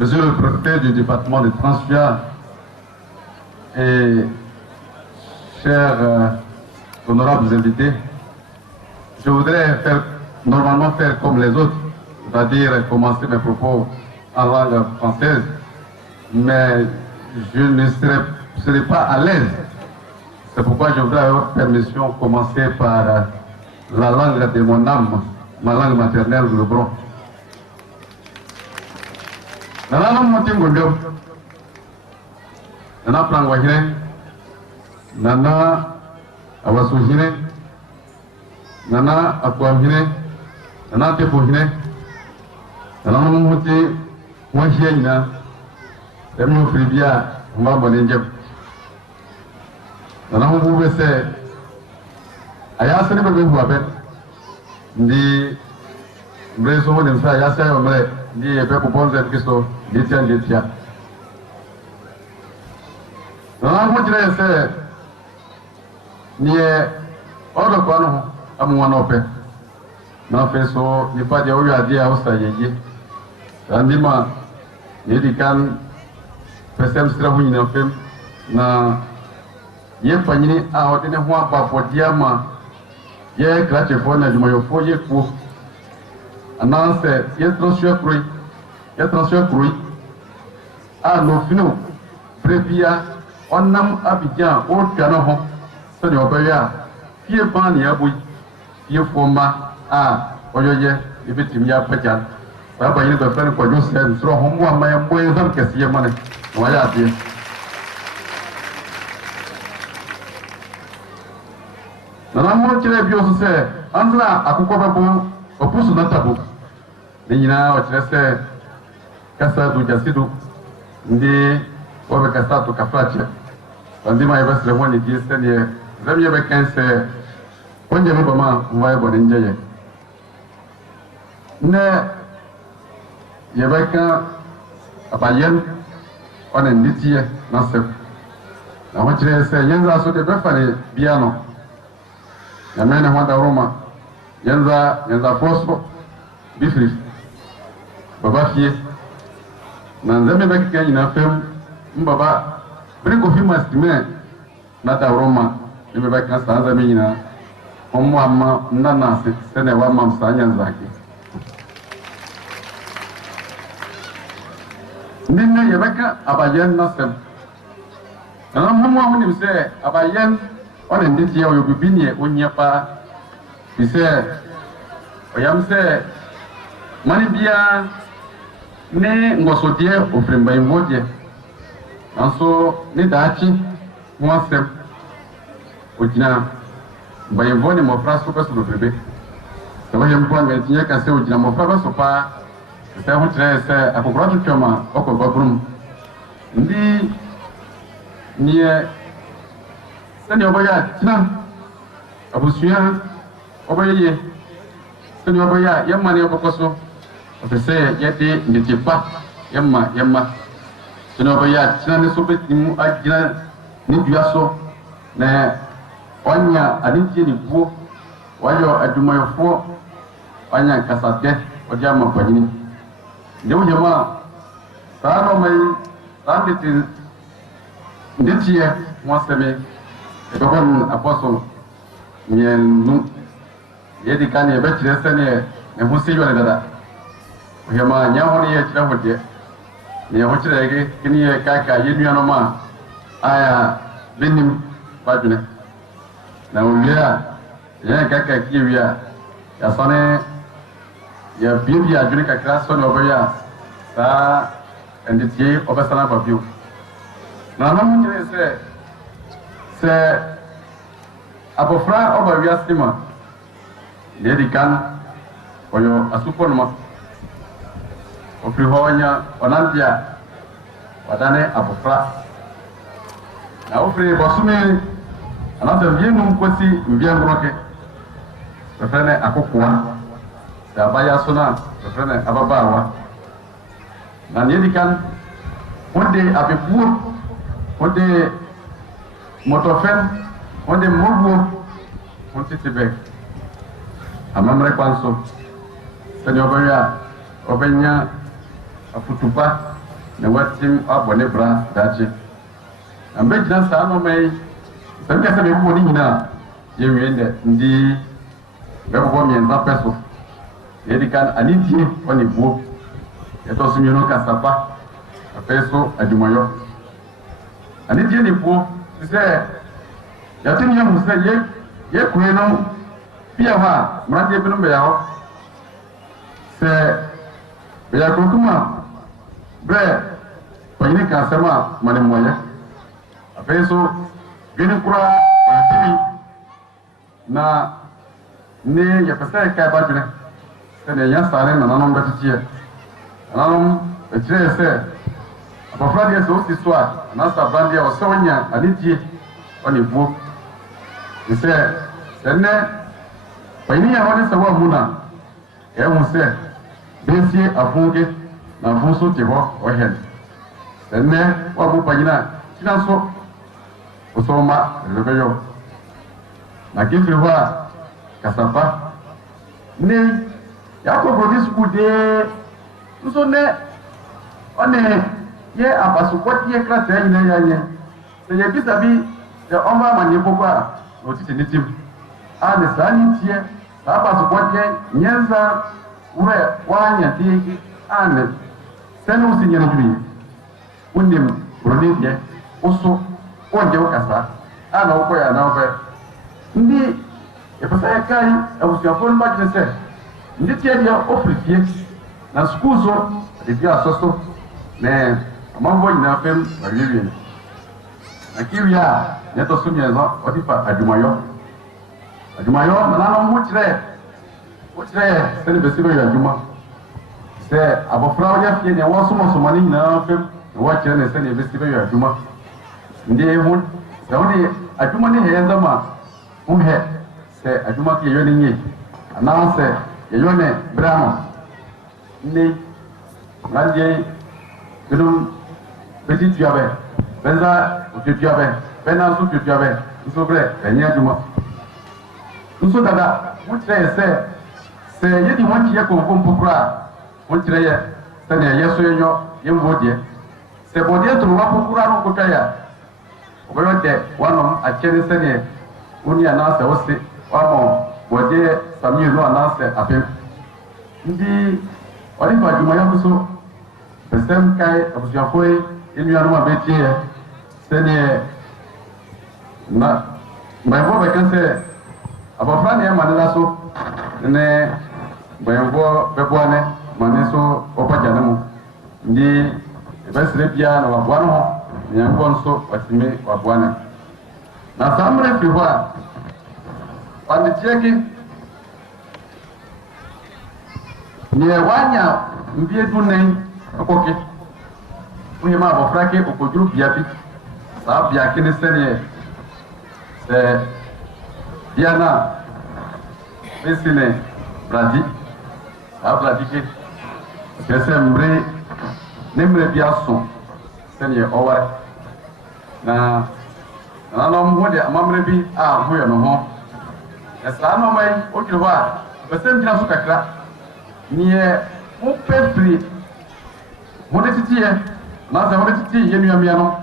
Monsieur le préfet du département de Transfia et chers honorables invités, je voudrais normalement faire comme les autres, c'est-à-dire commencer mes propos en langue française, mais je ne serai pas à l'aise. C'est pourquoi je voudrais avoir permission de commencer par la langue de mon âme, ma langue maternelle, le bron. Nana monti ngondom, nana plangwahine, nana awasuhine, nana akwamhine, nana tefohine, nana monti wahiyina, demi fribia, mba njem. Nana mbuwe se, ayasene bebe huaben, ndi mrezo mo nimsa ayasa yo mre, ndi ebe kubonze kiso, ditia. Nana mujire se, niye odo kwano amu wanope, na feso nipaje uyu adia usa yeje, andima yedikan pesem sira hunyi na fem na ye fanyini a odine ho aba fodiama ye krache fo na jumo yo fo ye ku ananse ye transfer krui a no fino prepia onam abidjan o piano ho so ni obeya fie ban ni abui fie foma a oyoye ibitim ya pajan baba yini be fen ko jo se nsro ho mo amaye mo yezam kesiye mane waya ati nana mo kire bi o se andra akukọ babo opusu na tabu ni nyina o kire se kasa du jasidu ndi o be kasa to kafache andi ma yebasle woni di se ne zamiye be kanse onje be bama waye bo njeye ne yebaka abayen on nditie na se na ho kire se yenza so de be fane biano yamene Wanda Roma yenza fosfo bifri baba fie na nzeme baki kanyi na fem mbaba briko fima stime na ta Roma yebe baki na sanza menyina omo amma nana sene wa mam sanya zaki ninne yebaka abayen na sem na mo amuni mse abayen on nditi ya oyobibinie onyepa bise oyamse mani bia ne ngosodie ofremba imvodie anso ne dachi mwasem ojina bayevone mo fraso peso do bebe sababu yampo ngetinya kase ojina mo fraso sopa se ho tre se akokora to twama okobabrum ndi nie sani obaya tina abusuya obaye sani obaya yamma ne obokoso ofese yede nditipa yamma sani obaya tina ne sobetimu agina ni duaso na onya adintie ni buo wayo adumayofo onya kasate ojama kwanyini ndewo jama saro mai randiti nditie mwaseme ebon apostle nyenu yedi kanye betire sene ne husiyo ne dada oyama nyahoni ye tira hodie ne hochire yake kini ye kaka yenu anoma aya benim badune na uya ye kaka kiwiya ya sone ya bibi adune kakra sone obeya sa enditie obesana babio na namu nyire se abofra oba wiastima yedi kan oyo asuponuma ofrihonya onantia wadane abofra na ofri bosume anata vienu kosi mviangroke prefene akokwa da baya sona prefene ababawa na yedi kan onde abebuo onde motofen onde mogo onde tibe amamre kwanso senyo baya obenya afutupa na watim abone bra dachi ambe jina sa no mai sambe sa be ko ni nyina ye wiende ndi be ko mi en peso yedi kan anidie oni buo eto sumi no kasapa peso adumoyo anidie ni buo se ya tin ya musa ye kure no pia ha mrande bi no be yawo se be ya ko kuma bre payini ka sama mane moya peso gini kura tv na ne ya pesa ka ba june ne ya sare na nanom betiye nanom etire se abafra de so si soa na sa bandia o se wonya anidie oni buo se senne payini ya woni se wa muna e mu se besie afunge na funso te ho o hen senne wa bu payina kinaso usoma rebeyo na kifriwa kasapa ne yako produce kude nso ne one ye abasukoti ye krata yin ya ye se ye bisabi ye omba manye bokwa otiti nitim ane sani tie abasukoti nyenza ure wanya tiki ane senu usinyana juri unim rodie uso onde ukasa ana uko ya na obe ndi epasa kai abusiafo no bagye se ndi tie dia ofrifie na school so de dia soso ne amambo nyina fem bariwie na kiwia ne to sumye no odipa adumayo na na mo kire se ne besibe ya aduma se abofra ya fie ne wo so mani nyina fem wo kire ne se ne besibe ya aduma ndi hun se woni aduma ne he zama he se aduma ke yo ne nyi ana se ye yo ne bramo ni ngandie gudum beti tiabe benza utiabe bena su tiabe so bre enya aduma so dada mutre se ye di wanti ye ko mpokura mutre ye se ne ye so yenyo ye mbodie se bodie to wa pokura no kotaya oboyote wanom akere sene uni anase ose wamo bodie sami no anase ape ndi ori ba juma ya so pesem kai abusia foi enu anu abetie sene na mbayo be kanse abofra ne manela so ne mbayo be boane maneso opajana mu ndi ebesre bia na wabwana ho nyangwa nso watime wabwana na samre fiwa panicheki ni wanya mbie dunen okoke uye ma bofrake okojuru biabi sa bia kini sene se diana esine bradi sa bradi ke kese mbre nemre biaso sene oware na no mhode amamre bi a hoyo no ho esa no mai ojurwa besem jina so kakra niye mo pefri mode titie na za mode titie yenu amia no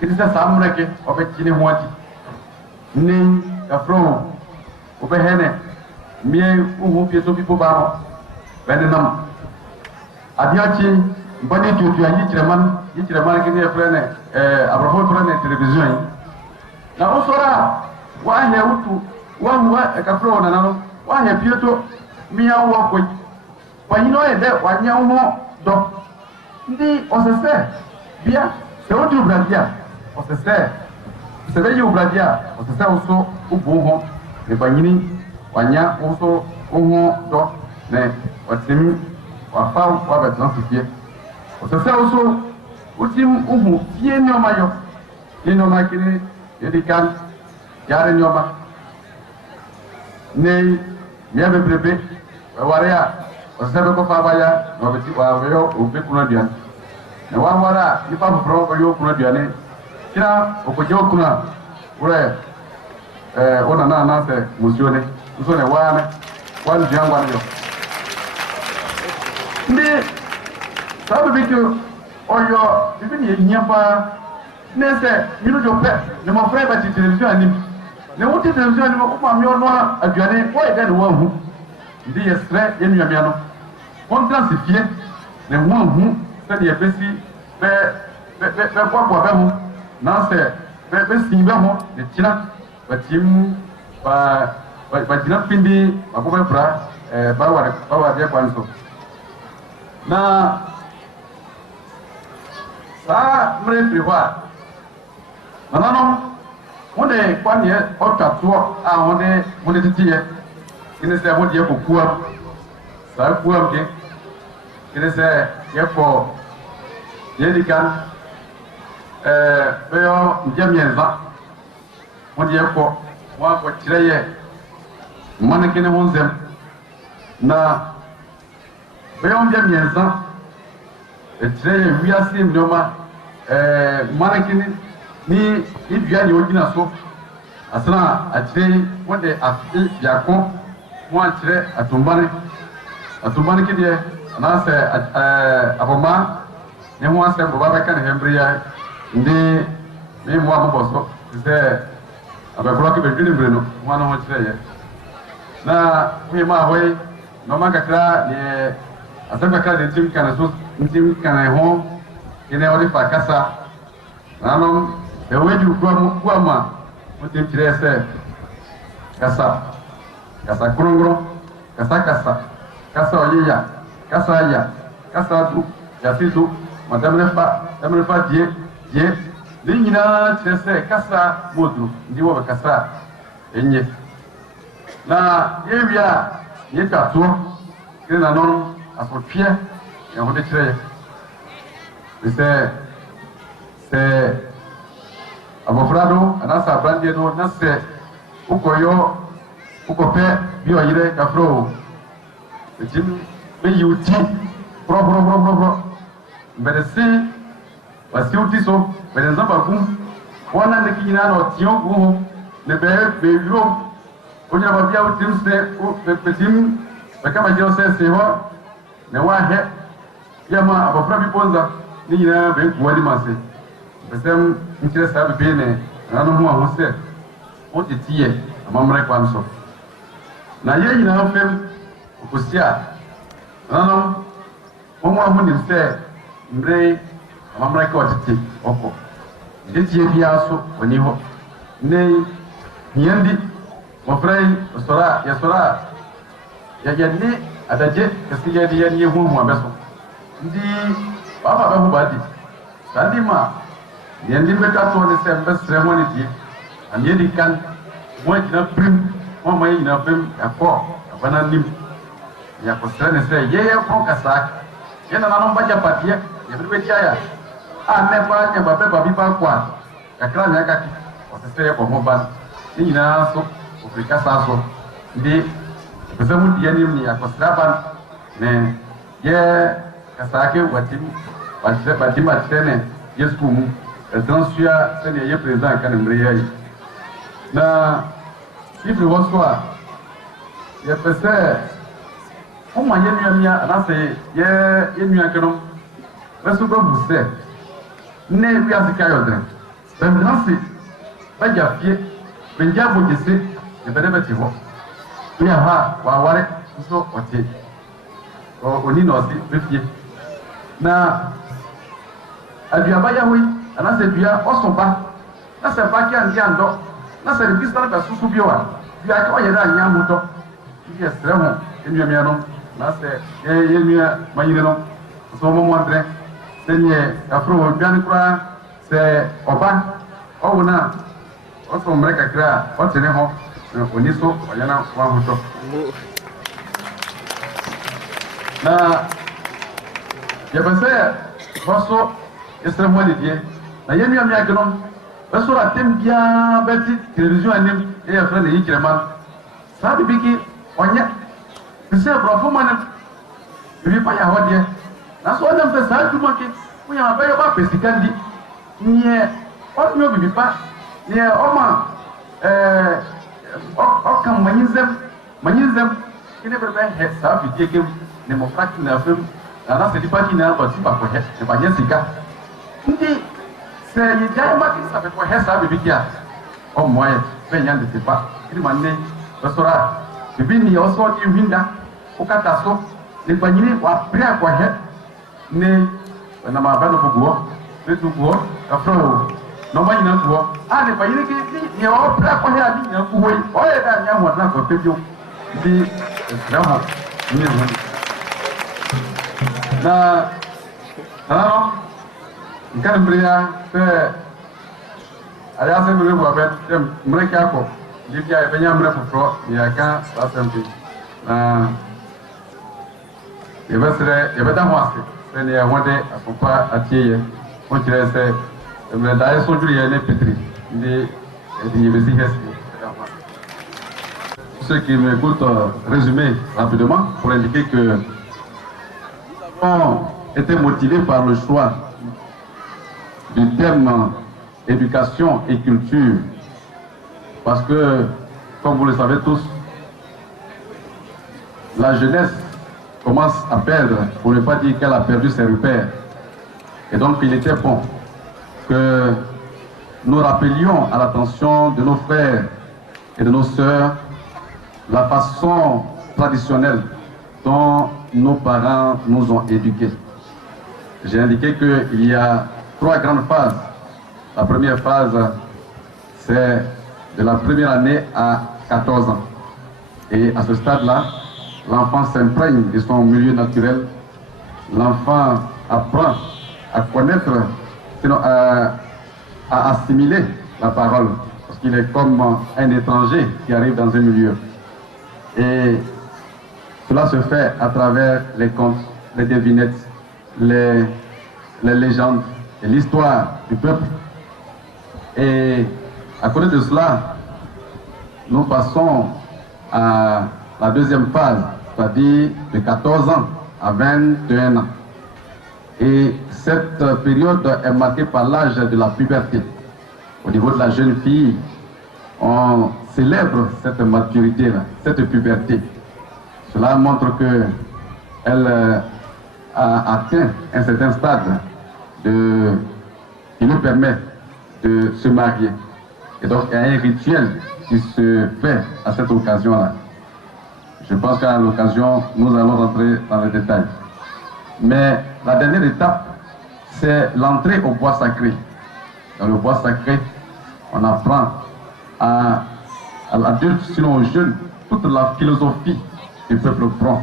kiti sa samreke obekini hoati ni afro obehene mie uhu pieto pipo ba benenam adiachi mbani tutu anyi chireman kini frene abraham frene television na osora wa he utu wa ekafro na nano wa he pieto mia wo ko panyino ede wanya ho do ndi osese bia se odi ubradia osese se beji ubradia osese oso ubu ho ne panyini wanya oso oho do ne watimi wafa wa betanfie osese oso utim uhu fie ni omayo ni no makini edikan yare ni oma ne miabe brebe waria osese ko fa baya no beti wa yo obe kuna dian ne wa wara ni pa pro ko yo kuna dian kira okoje kuna ure ona na se musione usone wane wan jangwa yo ndi sabu bitu oyo bibi ni ehia pa ne se yinu do pe ne mo frɛ ba ti television anim ne wo ti television anim ko ma mi ono aduane wo e de ne wo hu ndi ye srɛ ye nuamia no contrast fie ne ho hu se de ebesi be kwakwa be ho na se be sin be ho ne kina ba tim ba jina pindi ba ko be bra ba wa de kwanso na sa mre priwa nanano wode kwanye otatuo a wode titiye ine se wode ye kokua sa kuam ke ine se ye ko ye dikan beyo njemienza wode ye ko wa ko tireye manekene honzem na beyo njemienza tireye wiase mnyoma manekene ni ibia ni ogina so asana atire wonde afi biako mo atire atumbane kidie na se aboma ne ho asem baba beka ne hembria ndi me mo aboboso se abagro ke bedwini mbre no mo na ho tire ye na wi ma hoy no magakra ne asem ka de tim kana so tim kana ho ine ori fa kasa nanom eweju kwa ma mutim tirese kasa kurunguru kasa oyeya kasa du yasidu madamre fa die ni nyina tirese kasa modu ndiwo be kasa enye na yewia yekatuo kina non afotwie ya hode tire se abofrado anasa brandie no nase ukoyo ukope bi oyire kafro ejim be yuti bro mbedesi wasiuti so bedenza bagum wana ne kina no tion go ne be yo onya ba bia utim se o petim be kama jero se ho ne wa he yama abofra bi ponza ni nyina be kuwali mase besem ntire sa be ne nanu ho ahose o titie amamre kwanso na ye nyina fem okosia nanu mo ahu ni se mbre amamre ka otiti oko titie bia so oni ho ne yandi mo frei sora ya ni adaje kasi ya di ye ho mo abeso ndi baba ba ho badi sandi ma yendi beka to ne se mbesre ho ne die anye di kan mo jina prim mo mai na prim akọ abana nim ya ko sre ne se ye ko kasa yana na no baja patie ye bi betia ya a ne ba nya ba be ba bi ba kwa kakra nya ka o se ye ko mo ban ni na so o frika sa so ndi bese mu die nim ni akọ sra ban ne ye kasa ke watim ba tene yesu mu transfia sene ye president kan mbriya na ibi waswa ye pese o ma ye nuamia na se ye nuakeno reso ba buse ne wi asika yodre ben nasi ba jafie ben jabo gese e bede beti ho ya ha wa ware so ote o oni no si befie na aduaba ya hoyi anase bia osoba na se baki andi ando na se bisala ba susu biwa bia ka oyera anya muto bia stremo enuamia no na se ye nua mayire no so mo andre senye afro bian kura se oba owuna oso mreka kra otene ho oniso oyana wa muto na yebese boso estremo lidie na yemi ami agnom eso la tembia beti television anim e ya frane yikreman sabi biki onya bise brofo manem bibi pa ya hodie na so odam se sa duma ke kunya ba yo ba pesikandi nie onyo bibi pa nie oma okam manyizem kine berbe he sa bidie ke ne mo practice na fem na se di pa kina ba ti ba ko he e ba nyesika C'est il y a un match qui s'appelle quoi ça veut dire au moins ben yande c'est pas il m'a né restaurant et puis il y a aussi une winda au kataso les paniers ou après quoi né na ma ba no bugo le bugo après non ba ina bugo ah les paniers qui il y a après quoi ya ni na bugo oh et da nya mo na ko pedio di vraiment ni na alors Cambria, aliás, eu me lembro bem, mereka aku, dia banyak mereka pro, dia kan asal tu, ia bersere, ia betul muasir, dan ia wade aku pa aciye, macam saya, mereka dah sojuri ia ni petri, di besi hesi. Ceux qui m'écoutent, résumer rapidement pour indiquer que nous avons été motivés par le choix du thème éducation et culture, parce que, comme vous le savez tous, la jeunesse commence à perdre, pour ne pas dire qu'elle a perdu ses repères. Et donc il était bon que nous rappelions à l'attention de nos frères et de nos sœurs la façon traditionnelle dont nos parents nous ont éduqués. J'ai indiqué qu'il y a 3 grandes phases. La première phase, c'est de la première année à 14 ans. Et à ce stade-là, l'enfant s'imprègne de son milieu naturel. L'enfant apprend à connaître, sinon à assimiler la parole, parce qu'il est comme un étranger qui arrive dans un milieu. Et cela se fait à travers les contes, les devinettes, les légendes, et l'histoire du peuple. Et à côté de cela, nous passons à la deuxième phase, c'est-à-dire de 14 ans à 21 ans. Et cette période est marquée par l'âge de la puberté. Au niveau de la jeune fille, on célèbre cette maturité-là, cette puberté. Cela montre qu'elle a atteint un certain stade qui nous permet de se marier. Et donc il y a un rituel qui se fait à cette occasion-là. Je pense qu'à l'occasion, nous allons rentrer dans les détails. Mais la dernière étape, c'est l'entrée au bois sacré. Dans le bois sacré, on apprend à l'adulte, sinon aux jeunes, toute la philosophie du peuple franc,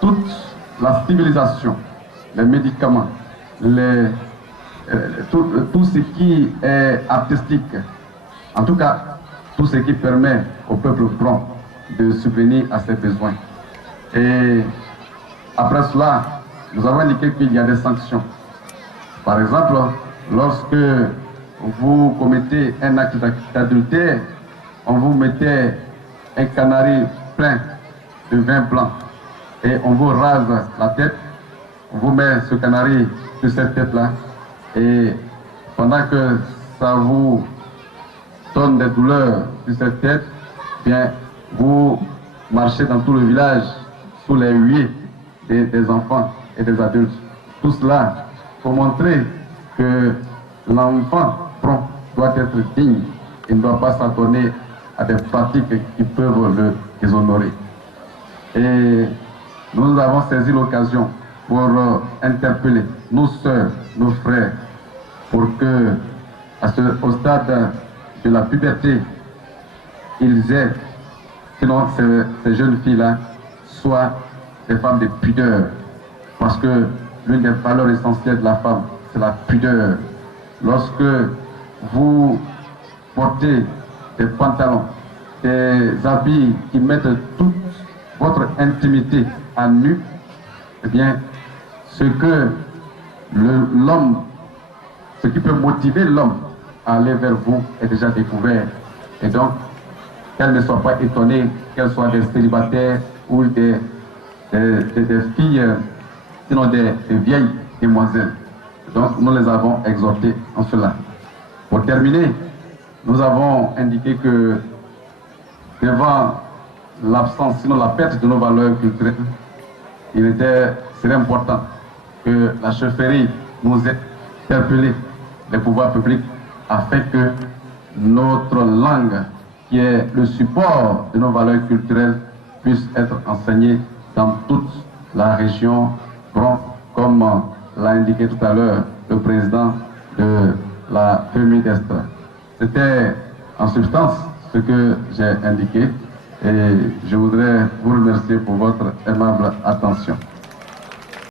toute la civilisation, les médicaments, tout ce qui est artistique, en tout cas tout ce qui permet au peuple franc de subvenir à ses besoins. Et après cela, nous avons indiqué qu'il y a des sanctions. Par exemple, lorsque vous commettez un acte d'adultère, on vous mettait un canari plein de vin blanc et on vous rase la tête, on vous met ce canari sur cette tête-là et pendant que ça vous donne des douleurs sur cette tête, bien vous marchez dans tout le village sous les huées des enfants et des adultes. Tout cela pour montrer que l'enfant doit être digne et ne doit pas s'adonner à des pratiques qui peuvent le déshonorer. Et nous avons saisi l'occasion pour interpeller nos sœurs, nos frères, pour que, au stade de la puberté, ils aient, sinon ces jeunes filles-là, soient des femmes de pudeur. Parce que l'une des valeurs essentielles de la femme, c'est la pudeur. Lorsque vous portez des pantalons, des habits qui mettent toute votre intimité à nu, eh bien, ce qui peut motiver l'homme à aller vers vous est déjà découvert. Et donc, qu'elles ne soient pas étonnées, qu'elles soient des célibataires ou des filles, sinon des vieilles demoiselles. Donc, nous les avons exhortées en cela. Pour terminer, nous avons indiqué que devant l'absence, sinon la perte de nos valeurs culturelles, il serait important que la chefferie nous aide interpeller les pouvoirs publics afin que notre langue, qui est le support de nos valeurs culturelles, puisse être enseignée dans toute la région Bron, comme l'a indiqué tout à l'heure le président de la FEMI d'Est. C'était en substance ce que j'ai indiqué et je voudrais vous remercier pour votre aimable attention.